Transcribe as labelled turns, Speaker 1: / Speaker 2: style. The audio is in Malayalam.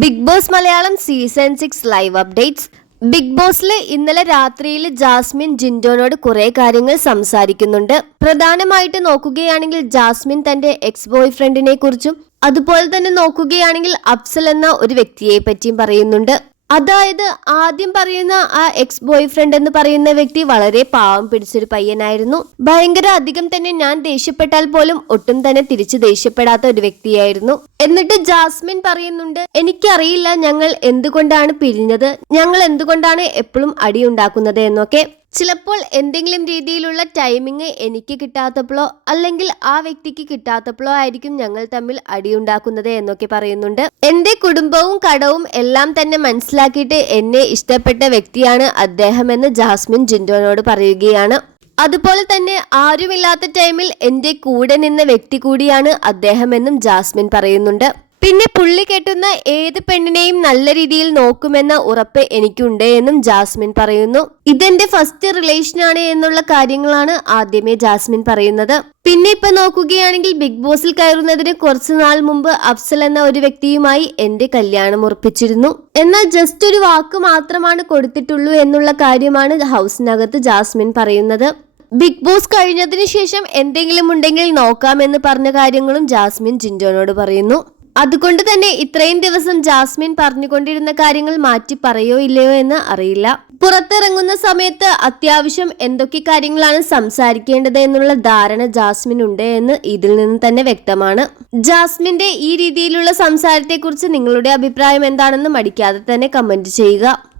Speaker 1: Bigg Boss Malayalam season six live updates. Bigg ബോസിൽ ഇന്നലെ രാത്രിയിൽ ജാസ്മിൻ ജിൻഡോനോട് കുറെ കാര്യങ്ങൾ സംസാരിക്കുന്നുണ്ട്. പ്രധാനമായിട്ട് നോക്കുകയാണെങ്കിൽ ജാസ്മിൻ തന്റെ എക്സ് ബോയ് ഫ്രണ്ടിനെ കുറിച്ചും അതുപോലെ തന്നെ നോക്കുകയാണെങ്കിൽ അഫ്സൽ എന്ന ഒരു വ്യക്തിയെ പറ്റിയും പറയുന്നുണ്ട്. അതായത് ആദ്യം പറയുന്ന ആ എക്സ് ബോയ് ഫ്രണ്ട് എന്ന് പറയുന്ന വ്യക്തി വളരെ പാവം പിടിച്ചൊരു പയ്യനായിരുന്നു. ഭയങ്കര അധികം തന്നെ ഞാൻ ദേഷ്യപ്പെട്ടാൽ പോലും ഒട്ടും തന്നെ തിരിച്ചു ദേഷ്യപ്പെടാത്ത ഒരു വ്യക്തിയായിരുന്നു. എന്നിട്ട് ജാസ്മിൻ പറയുന്നുണ്ട് എനിക്കറിയില്ല ഞങ്ങൾ എന്തുകൊണ്ടാണ് പിരിഞ്ഞത് ഞങ്ങൾ എന്തുകൊണ്ടാണ് എപ്പോഴും അടിയുണ്ടാക്കുന്നത് എന്നൊക്കെ. ചിലപ്പോൾ എന്തെങ്കിലും രീതിയിലുള്ള ടൈമിങ് എനിക്ക് കിട്ടാത്തപ്പോഴോ അല്ലെങ്കിൽ ആ വ്യക്തിക്ക് കിട്ടാത്തപ്പോഴോ ആയിരിക്കും ഞങ്ങൾ തമ്മിൽ അടിയുണ്ടാക്കുന്നത് എന്നൊക്കെ പറയുന്നുണ്ട്. എന്റെ കുടുംബവും കടവും എല്ലാം തന്നെ മനസ്സിലാക്കിയിട്ട് എന്നെ ഇഷ്ടപ്പെട്ട വ്യക്തിയാണ് അദ്ദേഹം എന്ന് ജാസ്മിൻ ജിൻഡോനോട് പറയുകയാണ്. അതുപോലെ തന്നെ ആരുമില്ലാത്ത ടൈമിൽ എന്റെ കൂടെ നിന്ന വ്യക്തി കൂടിയാണ് അദ്ദേഹമെന്നും ജാസ്മിൻ പറയുന്നുണ്ട്. പിന്നെ പുള്ളി കെട്ടുന്ന ഏത് പെണ്ണിനെയും നല്ല രീതിയിൽ നോക്കുമെന്ന ഉറപ്പ് എനിക്കുണ്ട് എന്നും ജാസ്മിൻ പറയുന്നു. ഇതെന്റെ ഫസ്റ്റ് റിലേഷൻ ആണ് എന്നുള്ള കാര്യങ്ങളാണ് ആദ്യമേ ജാസ്മിൻ പറയുന്നത്. പിന്നെ ഇപ്പൊ നോക്കുകയാണെങ്കിൽ ബിഗ് ബോസിൽ കയറുന്നതിന് കുറച്ചു നാൾ മുമ്പ് അഫ്സൽ എന്ന ഒരു വ്യക്തിയുമായി എന്റെ കല്യാണം ഉറപ്പിച്ചിരുന്നു. എന്നാൽ ജസ്റ്റ് ഒരു വാക്ക് മാത്രമാണ് കൊടുത്തിട്ടുള്ളൂ എന്നുള്ള കാര്യമാണ് ഹൗസിനകത്ത് ജാസ്മിൻ പറയുന്നത്. ബിഗ് ബോസ് കഴിഞ്ഞതിന് ശേഷം എന്തെങ്കിലും ഉണ്ടെങ്കിൽ നോക്കാമെന്ന് പറഞ്ഞ കാര്യങ്ങളും ജാസ്മിൻ ജിൻഡോനോട് പറയുന്നു. അതുകൊണ്ട് തന്നെ ഇത്രയും ദിവസം ജാസ്മിൻ പറഞ്ഞുകൊണ്ടിരുന്ന കാര്യങ്ങൾ മാറ്റി പറയോ ഇല്ലയോ എന്ന് അറിയില്ല. പുറത്തിറങ്ങുന്ന സമയത്ത് അത്യാവശ്യം എന്തൊക്കെ കാര്യങ്ങളാണ് സംസാരിക്കേണ്ടത് എന്നുള്ള ധാരണ ജാസ്മിൻ ഉണ്ട് എന്ന് ഇതിൽ നിന്ന് തന്നെ വ്യക്തമാണ്. ജാസ്മിന്റെ ഈ രീതിയിലുള്ള സംസാരത്തെക്കുറിച്ച് നിങ്ങളുടെ അഭിപ്രായം എന്താണെന്ന് മടിക്കാതെ തന്നെ കമന്റ് ചെയ്യുക.